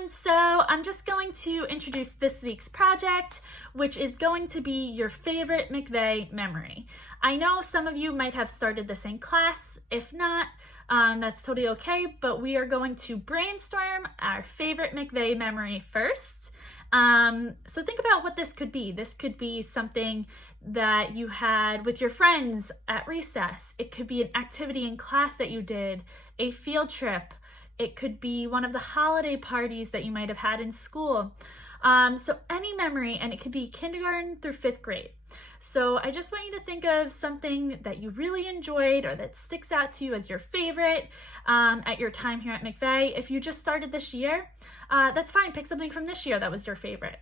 everyone. So I'm just going to introduce this week's project, which is going to be your favorite McVey memory. I know some of you might have started this in class. If not, that's totally okay, but we are going to brainstorm our favorite McVey memory first. So think about what this could be. This could be something that you had with your friends at recess. It could be an activity in class that you did, a field trip. It could be one of the holiday parties that you might have had in school. So any memory, and it could be kindergarten through 5th grade. So I just want you to think of something that you really enjoyed or that sticks out to you as your favorite at your time here at McVey. If you just started this year, that's fine. Pick something from this year that was your favorite.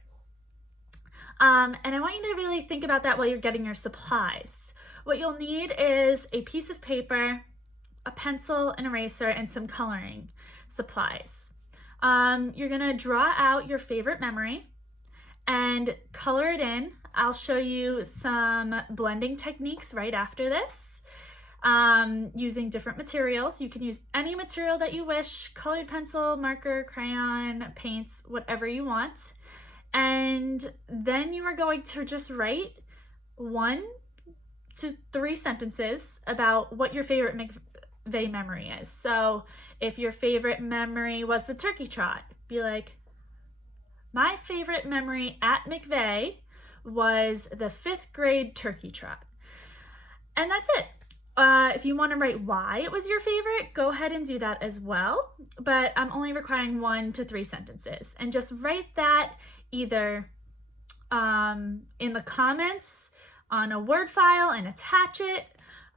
And I want you to really think about that while you're getting your supplies. What you'll need is a piece of paper, a pencil, an eraser, and some coloring supplies. You're gonna draw out your favorite memory and color it in. I'll show you some blending techniques right after this, using different materials. You can use any material that you wish: colored pencil, marker, crayon, paints, whatever you want. And then you are going to just write 1 to 3 sentences about what your favorite McVey memory is. So if your favorite memory was the turkey trot, be like, my favorite memory at McVey was the 5th grade turkey trot. And that's it. If you want to write why it was your favorite, go ahead and do that as well. But I'm only requiring 1 to 3 sentences. And just write that either in the comments on a Word file and attach it,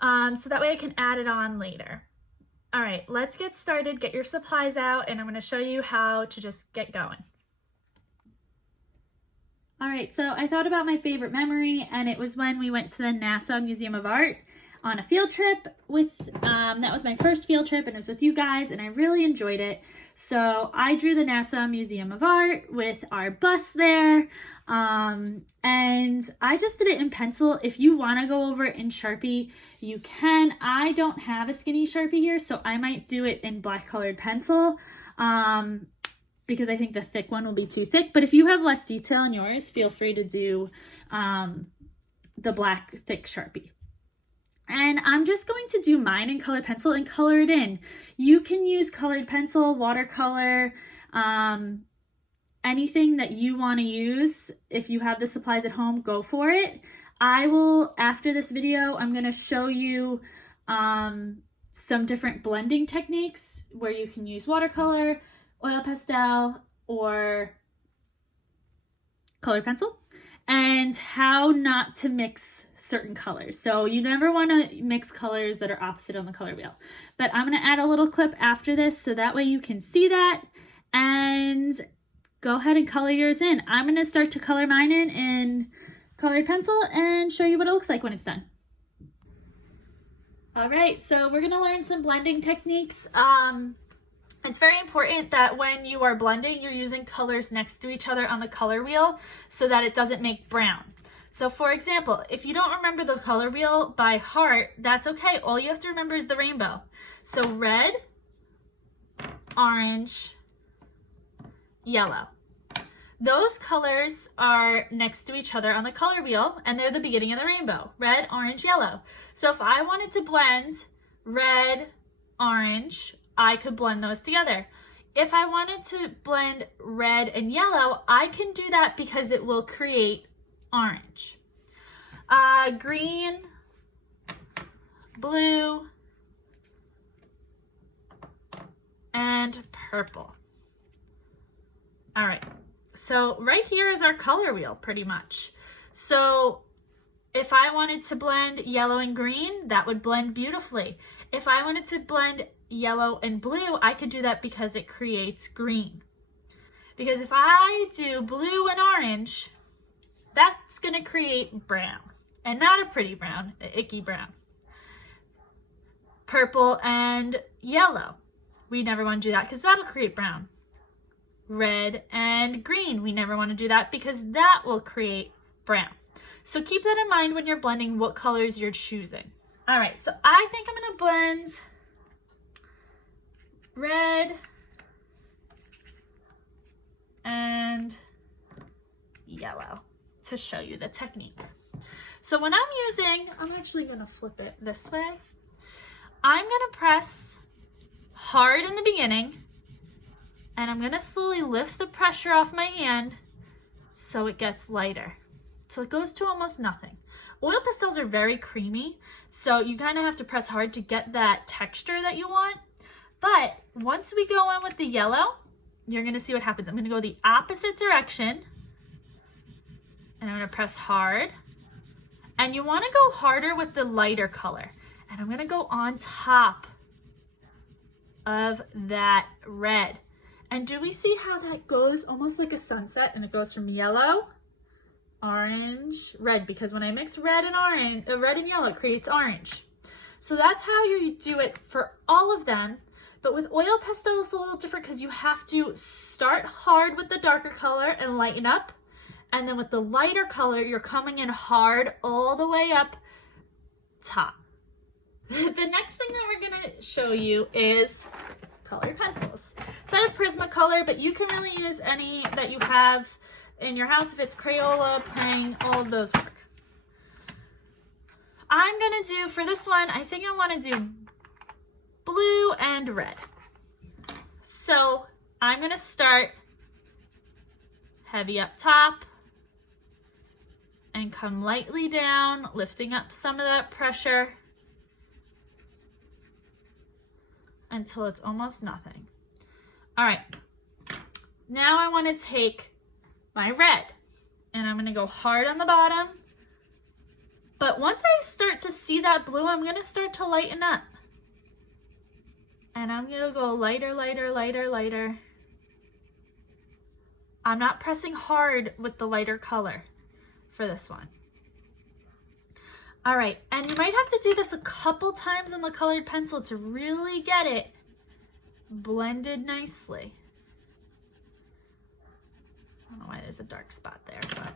so that way I can add it on later. All right, let's get started. Get your supplies out, and I'm going to show you how to just get going. All right, so I thought about my favorite memory, and it was when we went to the Nassau Museum of Art on a field trip with, that was my first field trip, and it was with you guys, and I really enjoyed it. So I drew the Nassau Museum of Art with our bus there, and I just did it in pencil. If you want to go over it in Sharpie, you can. I don't have a skinny Sharpie here, so I might do it in black colored pencil, because I think the thick one will be too thick. But if you have less detail in yours, feel free to do the black thick Sharpie. And I'm just going to do mine in colored pencil and color it in. You can use colored pencil, watercolor, anything that you want to use. If you have the supplies at home, go for it. I will, after this video, I'm going to show you some different blending techniques where you can use watercolor, oil pastel, or colored pencil, and how not to mix certain colors. So you never want to mix colors that are opposite on the color wheel. But I'm going to add a little clip after this so that way you can see that, and go ahead and color yours in. I'm going to start to color mine in colored pencil and show you what it looks like when it's done. All right, so we're going to learn some blending techniques. It's very important that when you are blending, you're using colors next to each other on the color wheel so that it doesn't make brown. So for example, if you don't remember the color wheel by heart, that's okay. All you have to remember is the rainbow. So red, orange, yellow. Those colors are next to each other on the color wheel, and they're the beginning of the rainbow. Red, orange, yellow. So if I wanted to blend red, orange, I could blend those together. If I wanted to blend red and yellow, I can do that because it will create orange. Green, blue, and purple. All right, so right here is our color wheel pretty much. So if I wanted to blend yellow and green, that would blend beautifully. If I wanted to blend yellow and blue, I could do that because it creates green. Because if I do blue and orange, that's going to create brown. And not a pretty brown, an icky brown. Purple and yellow. We never want to do that because that'll create brown. Red and green. We never want to do that because that will create brown. So keep that in mind when you're blending what colors you're choosing. All right, so I think I'm going to blend red, yellow to show you the technique. So when I'm actually gonna flip it this way. I'm gonna press hard in the beginning, and I'm gonna slowly lift the pressure off my hand so it gets lighter. So it goes to almost nothing. Oil pastels are very creamy, so you kind of have to press hard to get that texture that you want. But once we go in with the yellow, you're gonna see what happens. I'm gonna go the opposite direction, and I'm gonna press hard. And you wanna go harder with the lighter color. And I'm gonna go on top of that red. And do we see how that goes almost like a sunset, and it goes from yellow, orange, red, because when I mix red and orange, red and yellow, it creates orange. So that's how you do it for all of them. But with oil pastel, it's a little different because you have to start hard with the darker color and lighten up. And then with the lighter color, you're coming in hard all the way up top. The next thing that we're gonna show you is colored pencils. So I have Prismacolor, but you can really use any that you have in your house. If it's Crayola, Prang, all of those work. I'm gonna do, for this one, I think I wanna do blue and red. So I'm gonna start heavy up top and come lightly down, lifting up some of that pressure until it's almost nothing. All right, now I wanna take my red and I'm gonna go hard on the bottom. But once I start to see that blue, I'm gonna start to lighten up. And I'm gonna go lighter, lighter, lighter, lighter. I'm not pressing hard with the lighter color for this one. All right, and you might have to do this a couple times on the colored pencil to really get it blended nicely. I don't know why there's a dark spot there, but.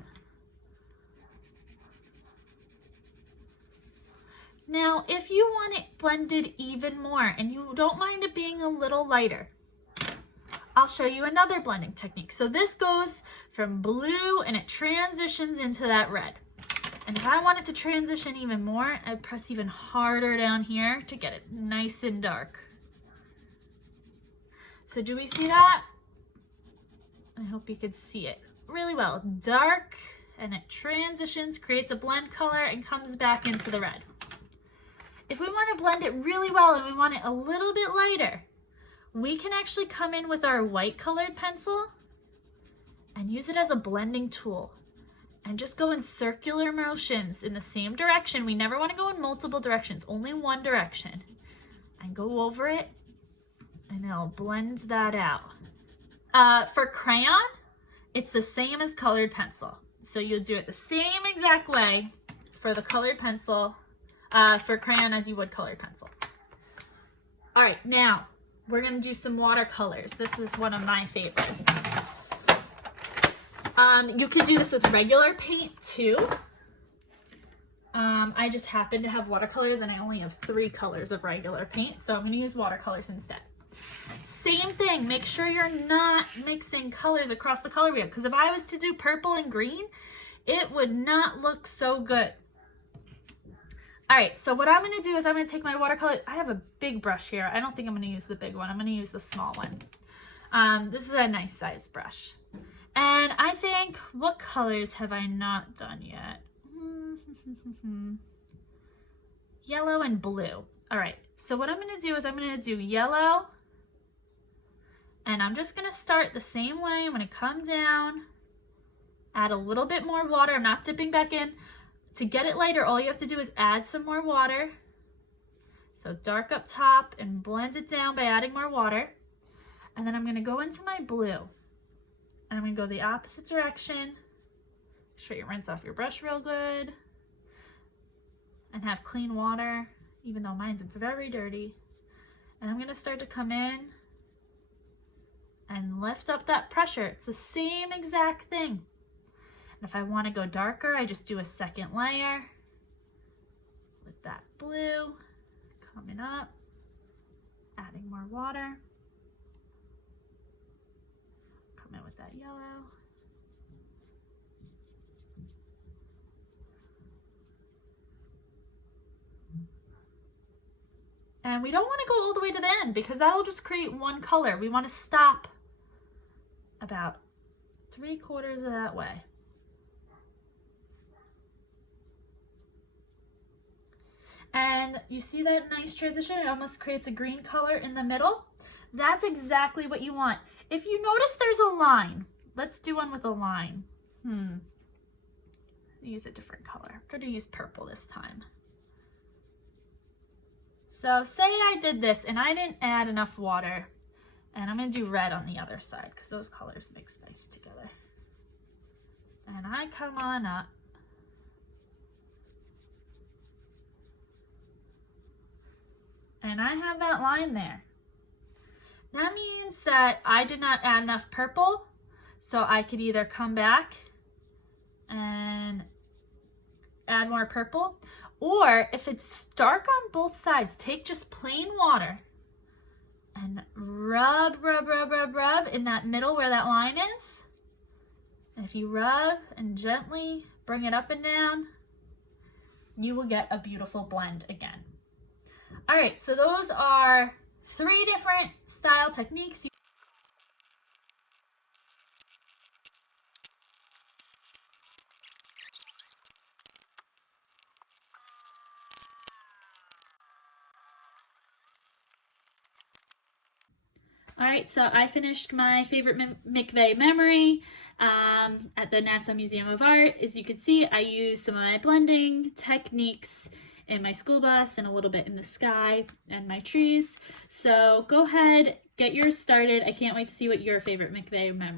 Now, if you want it blended even more and you don't mind it being a little lighter, I'll show you another blending technique. So this goes from blue and it transitions into that red. And if I want it to transition even more, I press even harder down here to get it nice and dark. So do we see that? I hope you could see it really well. Dark, and it transitions, creates a blend color, and comes back into the red. If we want to blend it really well and we want it a little bit lighter, we can actually come in with our white colored pencil and use it as a blending tool and just go in circular motions in the same direction. We never want to go in multiple directions, only one direction. And go over it and it'll blend that out. For crayon, it's the same as colored pencil. So you'll do it the same exact way for the colored pencil, for crayon as you would colored pencil. All right, now we're gonna do some watercolors. This is one of my favorites. You could do this with regular paint too. I just happen to have watercolors and I only have 3 colors of regular paint, so I'm gonna use watercolors instead. Same thing, make sure you're not mixing colors across the color wheel, because if I was to do purple and green, it would not look so good. All right, so what I'm gonna do is I'm gonna take my watercolor. I have a big brush here. I don't think I'm gonna use the big one. I'm gonna use the small one. This is a nice size brush. And I think, what colors have I not done yet? Yellow and blue. All right, so what I'm gonna do is I'm gonna do yellow, and I'm just gonna start the same way. I'm gonna come down, add a little bit more water. I'm not dipping back in. To get it lighter, all you have to do is add some more water. So dark up top and blend it down by adding more water. And then I'm gonna go into my blue. And I'm gonna go the opposite direction. Make sure you rinse off your brush real good. And have clean water, even though mine's very dirty. And I'm gonna start to come in and lift up that pressure. It's the same exact thing. And if I want to go darker, I just do a second layer with that blue, coming up, adding more water, come in with that yellow, And we don't want to go all the way to the end because that'll just create one color. We want to stop about 3/4 of that way. And you see that nice transition? It almost creates a green color in the middle. That's exactly what you want. If you notice there's a line, let's do one with a line. Use a different color. I'm going to use purple this time. So say I did this and I didn't add enough water, and I'm going to do red on the other side because those colors mix nice together. And I come on up. And I have that line there. That means that I did not add enough purple, so I could either come back and add more purple, or if it's dark on both sides, take just plain water and rub in that middle where that line is. And if you rub and gently bring it up and down, you will get a beautiful blend again. All right, so those are 3 different style techniques. All right, so I finished my Favorite McVey memory at the Nassau Museum of Art. As you can see, I used some of my blending techniques in my school bus and a little bit in the sky and my trees. So go ahead, get yours started. I can't wait to see what your Favorite McVey memory